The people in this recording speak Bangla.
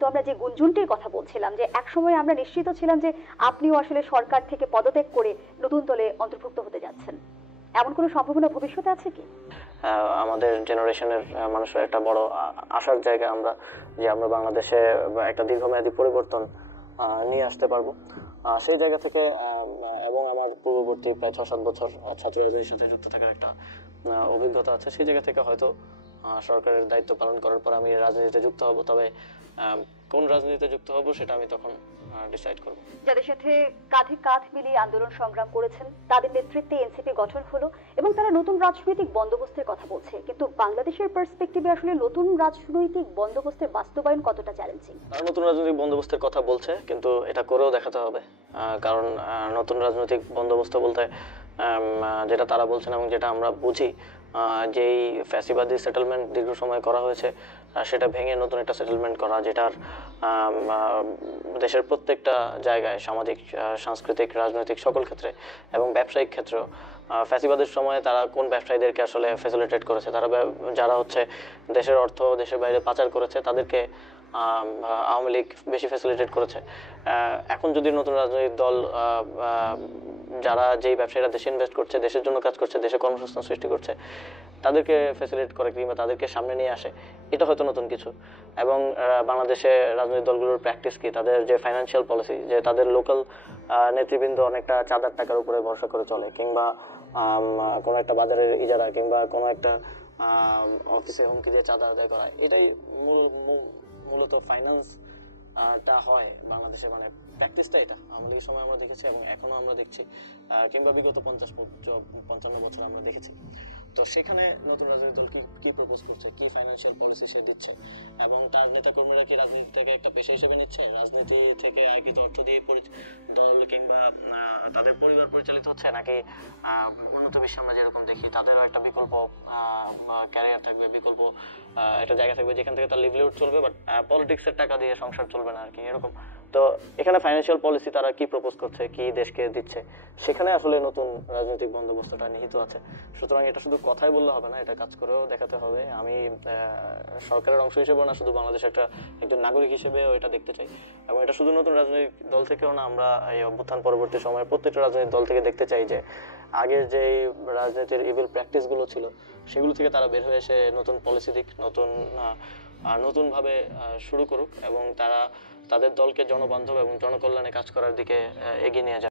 কিন্তু আমরা যে গুঞ্জনটির কথা বলছিলাম যে একসময় আমরা নিশ্চিত ছিলাম যে আপনিও আসলে সরকার থেকে পদত্যাগ করে নতুন দলে অন্তর্ভুক্ত হতে যাচ্ছেন, এমন কোনো সম্ভাবনা ভবিষ্যতে আছে কি? আমাদের জেনারেশনের মানুষের একটা বড় আশার জায়গা আমরা, যে আমরা বাংলাদেশে একটা দীর্ঘমেয়াদী পরিবর্তন নিয়ে আসতে পারবো। সেই জায়গা থেকে এবং আমার পূর্ববর্তী প্রায় 6-7 বছর ছাত্র রাজনীতির সাথে যুক্ত থাকার একটা অভিজ্ঞতা আছে, সেই জায়গা থেকে হয়তো সরকারের দায়িত্ব পালন করার পর আমি রাজনীতিতে যুক্ত হব। তবে কোন রাজনীতিতে যুক্ত হব সেটা আমি তখন ডিসাইড করব। যাদের সাথে কাঁধে কাঁধ মিলিয়ে আন্দোলন সংগ্রাম করেছেন তাদের নেতৃত্বে এনসিপি গঠন হলো এবং তারা নতুন রাজনৈতিক বন্দোবস্তের কথা বলছে, কিন্তু বাংলাদেশের পার্সপেক্টিভে আসলে নতুন রাজনৈতিক বন্দোবস্তের বাস্তবায়ন কতটা চ্যালেঞ্জিং? নতুন রাজনৈতিক বন্দোবস্তের কথা বলছে, কিন্তু এটা করেও দেখাতে হবে। কারণ নতুন রাজনৈতিক বন্দোবস্ত বলতে যেটা তারা বলছেন এবং যেটা আমরা বুঝি, যেই ফ্যাসিবাদী সেটেলমেন্ট দীর্ঘ সময় করা হয়েছে সেটা ভেঙে নতুন একটা সেটেলমেন্ট করা, যেটার দেশের প্রত্যেকটা জায়গায় সামাজিক, সাংস্কৃতিক, রাজনৈতিক সকল ক্ষেত্রে এবং ব্যবসায়িক ক্ষেত্রেও ফ্যাসিবাদের সময় তারা কোন ব্যবসায়ীদেরকে আসলে ফ্যাসিলিটেট করেছে, তারা যারা হচ্ছে দেশের অর্থ দেশের বাইরে পাচার করেছে তাদেরকে আওয়ামী লীগ বেশি ফ্যাসিলিটেট করেছে। এখন যদি নতুন রাজনৈতিক দল যারা যেই ব্যবসায়ীরা দেশে ইনভেস্ট করছে, দেশের জন্য কাজ করছে, দেশে কর্মসংস্থান সৃষ্টি করছে, তাদেরকে ফ্যাসিলিটেট করে কিংবা তাদেরকে সামনে নিয়ে আসে, এটা হয়তো নতুন কিছু। এবং বাংলাদেশে রাজনৈতিক দলগুলোর প্র্যাকটিস কি, তাদের যে ফাইন্যান্সিয়াল পলিসি, যে তাদের লোকাল নেতৃবৃন্দ অনেকটা চাঁদার টাকার উপরে ভরসা করে চলে, কিংবা কোনো একটা বাজারের ইজারা কিংবা কোনো একটা অফিসে হুমকি দিয়ে চাঁদা আদায় করা, এটাই মূলত ফাইন্যান্সটা হয় বাংলাদেশে। মানে প্র্যাকটিসটা এটা আমাদের সময় আমরা দেখেছি এবং এখনো আমরা দেখছি, কিংবা বিগত 50-55 বছর আমরা দেখেছি। তো সেখানে নতুন রাজনৈতিক দল কি প্রপোজ করছে, কি ফাইন্যান্সিয়াল পলিসি সে দিচ্ছে, এবং তার নেতাকর্মীরা কি রাজনীতি থেকে একটা পেশা হিসেবে নিচ্ছে, রাজনীতি থেকে আয়োজিত অর্থ দিয়ে দল কিংবা তাদের পরিবার পরিচালিত হচ্ছে, নাকি উন্নত বিশ্বে আমরা যেরকম দেখি তাদেরও একটা বিকল্প ক্যারিয়ার থাকবে, বিকল্প একটা জায়গা থাকবে যেখান থেকে তার লিভলিহুড চলবে, বাট পলিটিক্সের টাকা দিয়ে সংসার চলবে না আর কি, এরকম। তো এখানে ফাইন্যান্সিয়াল পলিসি তারা কি প্রপোজ করছে, কি দেশকে দিচ্ছে, সেখানে আসলে নতুন রাজনৈতিক বন্দোবস্তটা নিহিত আছে। সুতরাং এটা শুধু কথাই বললে হবে না, এটা কাজ করেও দেখাতে হবে। আমি সরকারের অংশ হিসেবেও না, শুধু বাংলাদেশ একজন নাগরিক হিসেবেও এটা দেখতে চাই। এবং এটা শুধু নতুন রাজনৈতিক দল থেকেও না, আমরা এই অভ্যুত্থান পরবর্তী সময়ে প্রত্যেকটা রাজনৈতিক দল থেকে দেখতে চাই যে আগের যে রাজনীতির ইভিল প্র্যাকটিসগুলো ছিল সেগুলো থেকে তারা বের হয়ে এসে নতুন পলিসি দিক, নতুনভাবে শুরু করুক এবং তারা তাদের দলকে জনবান্ধব এবং জনকল্যাণে কাজ করার দিকে এগিয়ে নিয়ে যায়।